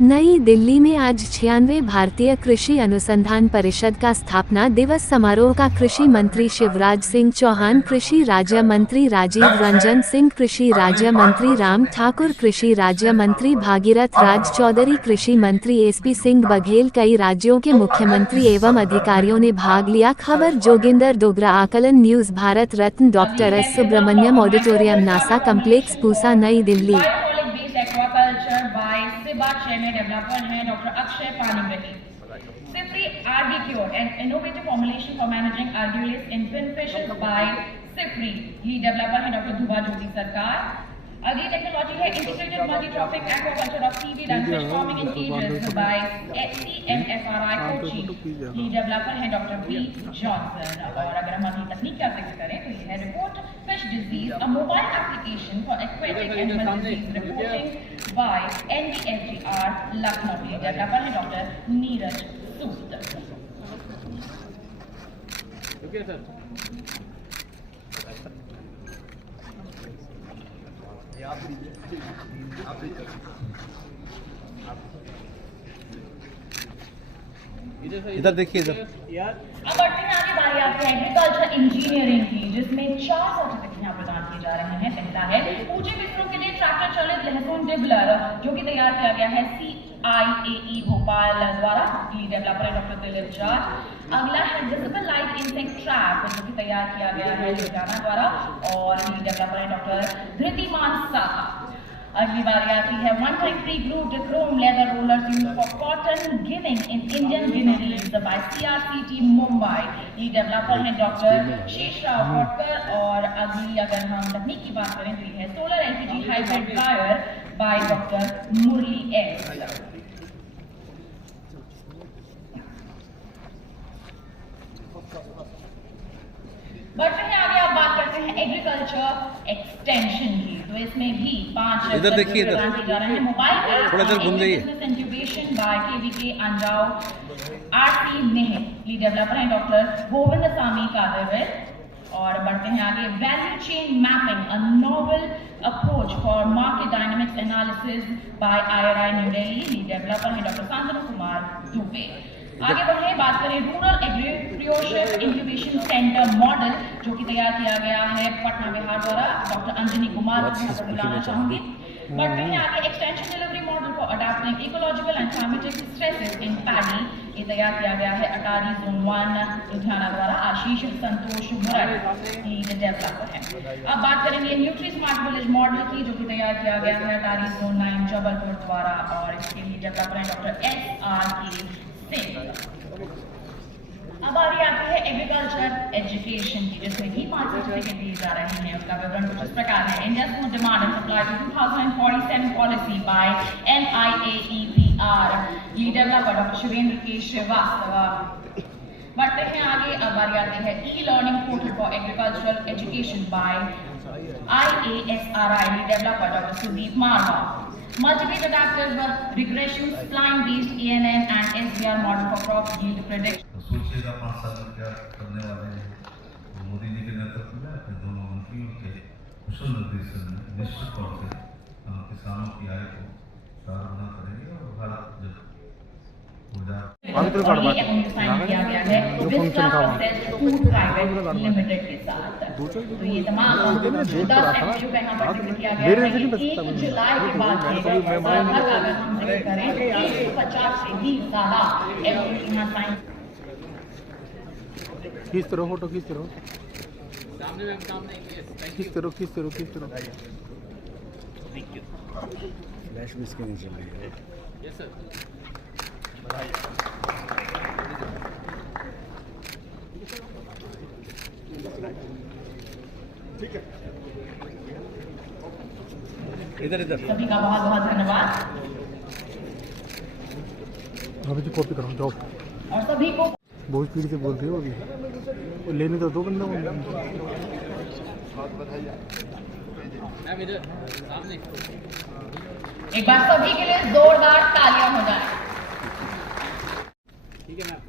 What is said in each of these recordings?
नई दिल्ली में आज 96वें भारतीय कृषि अनुसंधान परिषद का स्थापना दिवस समारोह का कृषि मंत्री शिवराज सिंह चौहान, कृषि राज्य मंत्री राजीव रंजन सिंह, कृषि राज्य मंत्री राम ठाकुर, कृषि राज्य मंत्री भागीरथ राज चौधरी, कृषि मंत्री एसपी सिंह बघेल, कई राज्यों के मुख्यमंत्री एवं अधिकारियों ने भाग लिया। खबर Joginder Dogra, Aakalan news. Bharat Ratna doctor S Subramaniam auditorium, NASC complex, Pusa, New Delhi. Chairman developer है doctor Akshay Panigrahi. Sifri Arbicure, an innovative formulation for managing argulis in pinfishes by Sifri, lead developer है डॉक्टर धुबा ज्योति सरकार। अगली टेक्नोलॉजी है integrated multitrophic aquaculture of seaweed and fish farming in cages by CMFRI Kochi, lead developer है doctor B Johnson. और अगर हम अगली तकनीक का जिक्र करें तो यह है report fish disease, a mobile application for aquatic animal disease reporting by NDFGR Lucknow, lead developer है doctor Neeraj Sood. Okay sir, इधर देखिए इधर। अब बढ़ते हैं आगे, बारी आपके एग्रीकल्चर इंजीनियरिंग की, जिसमें 4 सर्टिफिकेट यहाँ प्रदान किए जा रहे हैं। पहला है ऊंचे बिस्तरों के लिए ट्रैक्टर चालित लहसुन डिबलर, जो कि तैयार किया गया है CIAE भोपाल द्वारा, लीड डेवलपर है डॉक्टर दिलीप जाट। अगला है विजिबल लाइट इंसेक्ट ट्रैप, जो कि तैयार किया गया है लुधियाना द्वारा, और लीड डेवलपर है डॉक्टर धृतिमान साहा। अगली बारी आती है 1 time pre-grooved chrome leather rollers used for cotton ginning in Indian ginneries by CRCT Mumbai, lead developer है डॉक्टर शेषराव फटकर। और अगली अगर हम तकनीक की बात करें तो यह है solar LPG hybrid dryer by doctor Murali S. बढ़ते हैं आगे, आप बात करते हैं एग्रीकल्चर एक्सटेंशन की, तो इसमें भी 5 इधर देखिए, इधर जा रहे हैं। मोबाइल थोड़ा इधर घूम जाइए। Incubation by KVK Anjaw RC Mehar, lead developer है डॉक्टर गोविंद सामी कादेविल। और बढ़ते हैं आगे, value chain mapping, a novel approach for market dynamics analysis by IRI New Delhi, lead developer है डॉक्टर शांतनु कुमार दुबे। आगे बढ़े, बात करें rural agripreneurship incubation centre model, जो कि तैयार किया गया है पटना बिहार द्वारा, डॉक्टर अंजनी कुमार को बुलाना चाहूंगी। बढ़ते हैं आगे, extension delivery model for adapting ecological and climatic stresses in paddy, ये तैयार किया गया है अटारी जोन 1 लुधियाना द्वारा, आशीष संतोष मुरड लीड डेवलपर है। अब बात करेंगे न्यूट्री स्मार्ट विलेज मॉडल की, जो कि तैयार किया गया है अटारी जोन 9 जबलपुर द्वारा, और इसके लिए डेवलपर है डॉक्टर SRK। अब आ रही आती है एग्रीकल्चर एजुकेशन की, जिसमें भी 5 सर्टिफिकेट दिए जा रहे हैं। उसका विवरण कुछ इस प्रकार है। India food demand and supply to 2047 policy by NIAEPR, lead developer doctor Shivendra K Srivastava. बढ़ते हैं आगे, अब बारी आती है e learning portal for agricultural education by IASRI, lead developer doctor Sudeep Marwa. Multiple adaptive regression, spline-based ANN and SBR model for crop yield prediction. सोचिएगा 5 साल में क्या करने वाले हैं। तो मोदी जी के नेतृत्व में अपने दोनों मंत्रियों के कुशल निर्देशन में निश्चित तौर से हम किसानों की आय को 4 गुना करेंगे, और भारत जब लिमिटेड के साथ, तो ये तमाम 10 FPU का यहाँ पर किया गया है। 1 जुलाई के बाद अगर हम जिक्र करें तो 150 से भी ज्यादा FPU यहाँ साइन। किस तरह फोटो किस तरह किस तरह फ्लैश भी इसके नीचे चल रही है। यस सर, ठीक है, इधर इधर सभी का बहुत बहुत धन्यवाद। अभी तो कॉपी कराओ जाओ, और सभी को बहुत स्पीड से बोल रही हो, अभी लेने तो 2 बंदों को। मैम इधर सामने एक बार सभी के लिए जोरदार तालियां हो जाए। ठीक है मैम।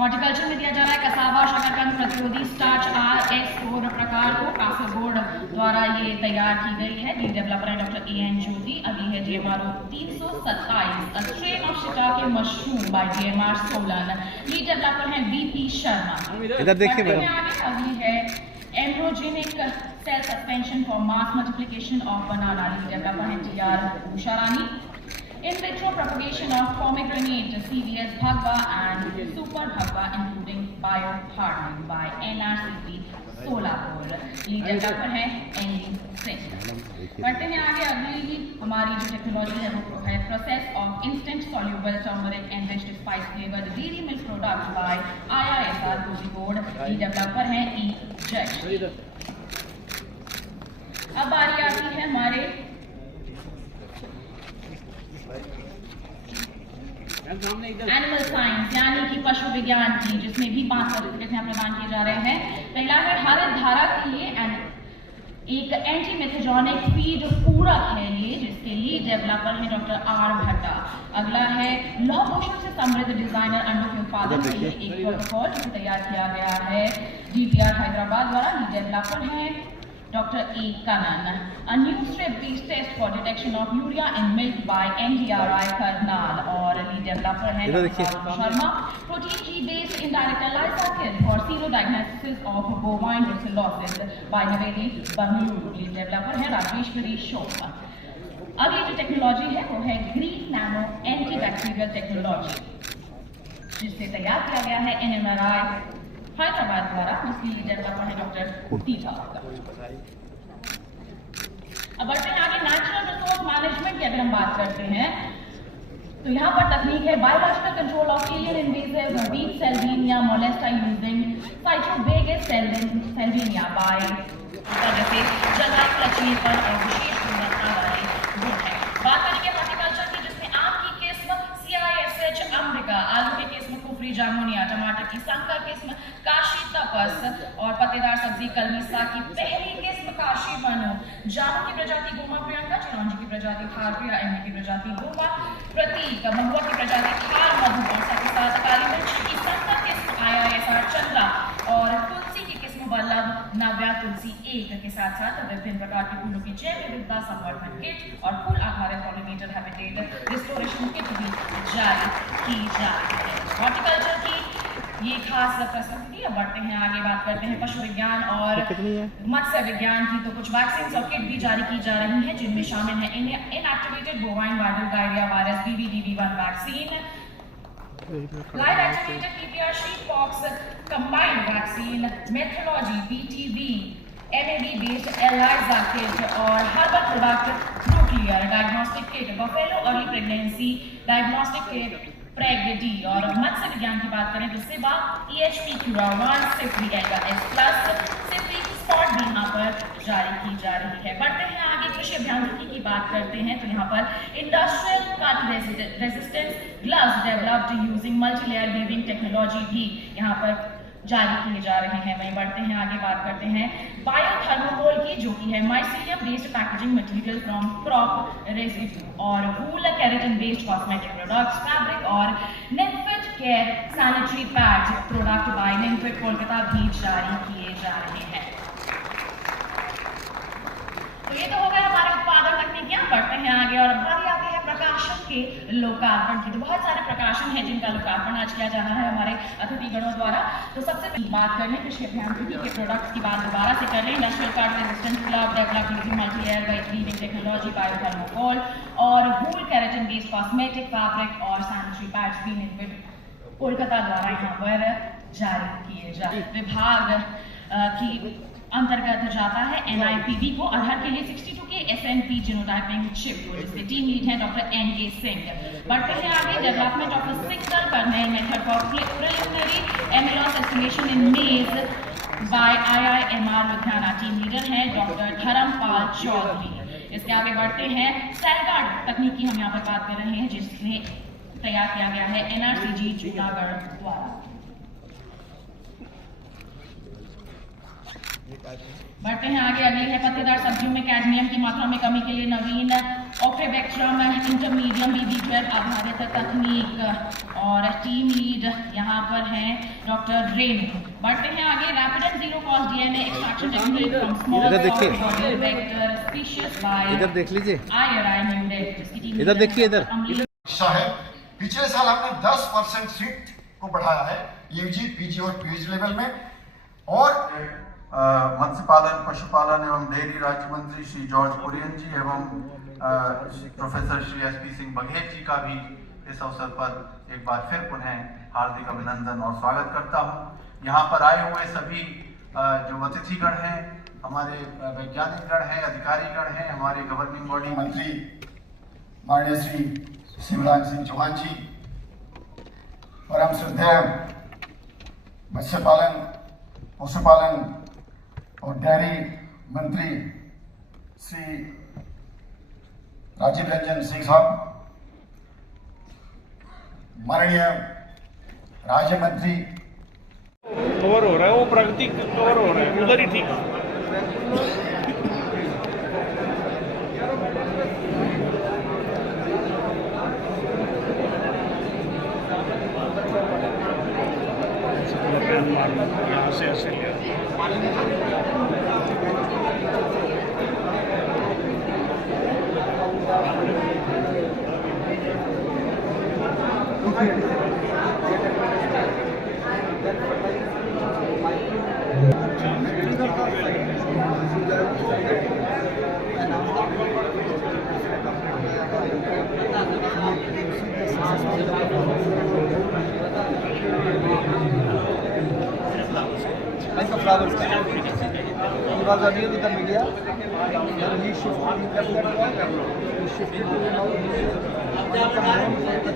हॉर्टिकल्चर में दिया जा रहा है कसावा शकरकंद प्रतिरोधी स्टार्च RS4 प्रकार को कासा बोर्ड द्वारा ये तैयार की गई है। लीड डेवलपर है डॉक्टर AN ज्योति। अभी है GMRO 327 strain of Chicago mushroom by GMR Solan. Lead developer है VP शर्मा। इधर देखिए मैडम। अभी है embryogenic cell suspension for mass multiplication of banana. Lead developer है TR Usha Rani. In vitro propagation of pomegranate, CVS Bhagwa and Super Bhagwa, including biohardening by NRCP Solapur. Lead developer है ND Singh. बढ़ते हैं आगे। अगली हमारी जो टेक्नोलॉजी है वो है process of instant soluble turmeric enriched spice flavoured dairy milk product by IISR Kozhikode. Lead developer है E जय। अब बारी आती है हमारे एनिमल साइंस यानी कि पशु विज्ञान की, जिसमें भी 5 सर्टिफिकेट यहाँ प्रदान किए जा रहे हैं। पहला है हरित धारा के लिए एक एंटी मेथेजोनिक फीड पूरक है ये, जिसके लीड डेवलपर है डॉक्टर R भट्टा। अगला है लौह पोषण से समृद्ध डिजाइनर अंडों के उत्पादन के लिए एक प्रोटोकॉल जिसे तैयार किया गया है DPR हैदराबाद द्वारा। लीड डेवलपर है doctor A Kannan. A new strip-based test for detection of urea in milk by NDRI Karnal. और लीड डेवलपर है Sharma. Protein G-based indirect ELISA kit for sero-diagnosis of bovine brucellosis by Navedi Bangalore। Lead developer है राजेश्वरी शोभा। अगली जो technology है वो है green nano antibacterial technology, जिसे तैयार किया गया है NMRI हैदराबाद द्वारा, जिसकी लीड डेवलपर है डॉक्टर टीका। अब बढ़ते हैं आगे। नेचुरल रिसोर्स मैनेजमेंट की अगर हम बात करते हैं तो यहाँ पर तकनीक है biological control of alien invasive weed Salvinia molesta using Cyrtobagus Salvinia by जैसे जलवायु लचीलेपन और विशेष गुणवत्ता वाले गुण है। बात करेंगे हॉर्टिकल्चर की, जिसमें आम की किस्म CISH अम्बिका, आलू की किस्म कुफरी जामुनिया, टमाटर की संकर किस्म काशी तपस और पत्तेदार सब्जी कलमी साग की पहली किस्म काशी बनो, जामुन की प्रजाति गोमा प्रियंका, चिरौंजी की प्रजाति थार प्रिया, इमली की प्रजाति गोमा प्रतीक, महुआ की प्रजाति थार मधु और साथ ही साथ काली मिर्ची की संकर किस्म IISR चंद्रा और तुलसी की किस्म वल्लभ नव्या तुलसी 1 के साथ साथ विभिन्न प्रकार के फूलों की जैव विविधता संवर्धन किट और फूल आधारित पॉलिनेटर हैबिटेट रिस्टोरेशन किट भी जारी की जा रही है। हॉर्टिकल्चर की ये खास प्रस्तुति। अब बढ़ते हैं आगे, बात करते हैं पशु विज्ञान और मत्स्य विज्ञान की। तो कुछ वैक्सीन और किट भी जारी की जा रही हैं, जिनमें शामिल है inactivated bovine viral diarrhoea virus BVDV1 vaccine, live activated PPR sheep pox combined vaccine, methodology PTV MAB based ELISA kit और herbal product nuclear diagnostic kit, buffalo early pregnancy diagnostic kit PregD. और मत्स्य विज्ञान की बात करें तो CIBA EHP Cura1 CIFRI S+ CIFRI spot भी यहाँ पर जारी की जा रही है। बढ़ते हैं आगे, कृषि अभियांत्रिकी की बात करते हैं तो यहाँ पर industrial cut resistance gloves developed using multilayer weaving technology भी यहाँ पर जारी किए जा रहे हैं। वहीं बढ़ते हैं आगे, बात करते हैं बायोथर्मोकोल की, जो कि है mycelium based packaging material from crop residue और wool keratin based cosmetic products, fabric और NINFET care sanitary pads product by NINFET Kolkata भी जारी किए जा रहे हैं। तो ये तो हो गए हमारे उत्पादन तकनीकियां। बढ़ते हैं आगे और बारी आती है प्रकाशन के लोकार्पण की। तो बहुत सारे प्रकाशन हैं जिनका लोकार्पण आज किया जा रहा है हमारे अतिथिगणों द्वारा। तो सबसे पहले बात कर लें कृषि अभियांत्रिकी के प्रोडक्ट्स की बात दोबारा से कर लें। Industrial cut resistance glove developed using multilayer weaving technology biothermocol और wool keratin based cosmetic fabric और सैनिटरी पैड्स भी निम्फिट कोलकाता द्वारा यहाँ पर जारी किए जा विभाग की अंतर्गत जाता है NIPV को। आधार के लिए 62 के SNP जीनोटाइपिंग चिप को, जिसके टीम लीड है डॉक्टर NK सिंह। बढ़ते हैं आगे, development of a single kernel method for preliminary amylose estimation in maize by IIMR Ludhiana. Team leader है डॉक्टर धर्मपाल चौधरी। इसके आगे बढ़ते हैं, सेलगार्ड तकनीक की हम यहाँ पर बात कर रहे हैं, जिसने तैयार किया गया है NRCG जूनागढ़ द्वारा। बढ़ते हैं आगे, अगली है पत्तेदार सब्जियों में कैडमियम की मात्रा में कमी के लिए नवीन ऑक्टेबेक्ट्रम इंटरमीडियम BB12 आधारित तकनीक और टीम लीड यहाँ पर हैं डॉक्टर रेणु। बढ़ते हैं आगे, rapid and zero cost DNA extraction technology from small body vector species bye इधर देख लीजिए, IRI न्यूडेक, जिसकी टीम इधर देखिए, इधर शिक्षा है। पिछले साल हमने 10% सीट को बढ़ाया है UG, PG और PhD लेवल में। और मत्स्य पालन, पशुपालन एवं डेयरी राज्य मंत्री श्री जॉर्ज कुरियन जी एवं प्रोफेसर श्री SP सिंह बघेल जी का भी इस अवसर पर एक बार फिर पुनः हार्दिक अभिनंदन और स्वागत करता हूं। यहाँ पर आए हुए सभी जो अतिथिगण हैं, हमारे वैज्ञानिकगण हैं, अधिकारीगण हैं, हमारे गवर्निंग बॉडी मंत्री माननीय श्री शिवराज सिंह चौहान जी, परम श्रद्धेय मत्स्य पालन, पशुपालन और डेयरी मंत्री श्री राजीव रंजन सिंह साहब, माननीय राज्य मंत्री कवर हो रहा है, वो प्रगति कवर हो रहा है, उधर ही ठीक। यहाँ से ऐसे लिया He was earlier with the media, and he shifted to the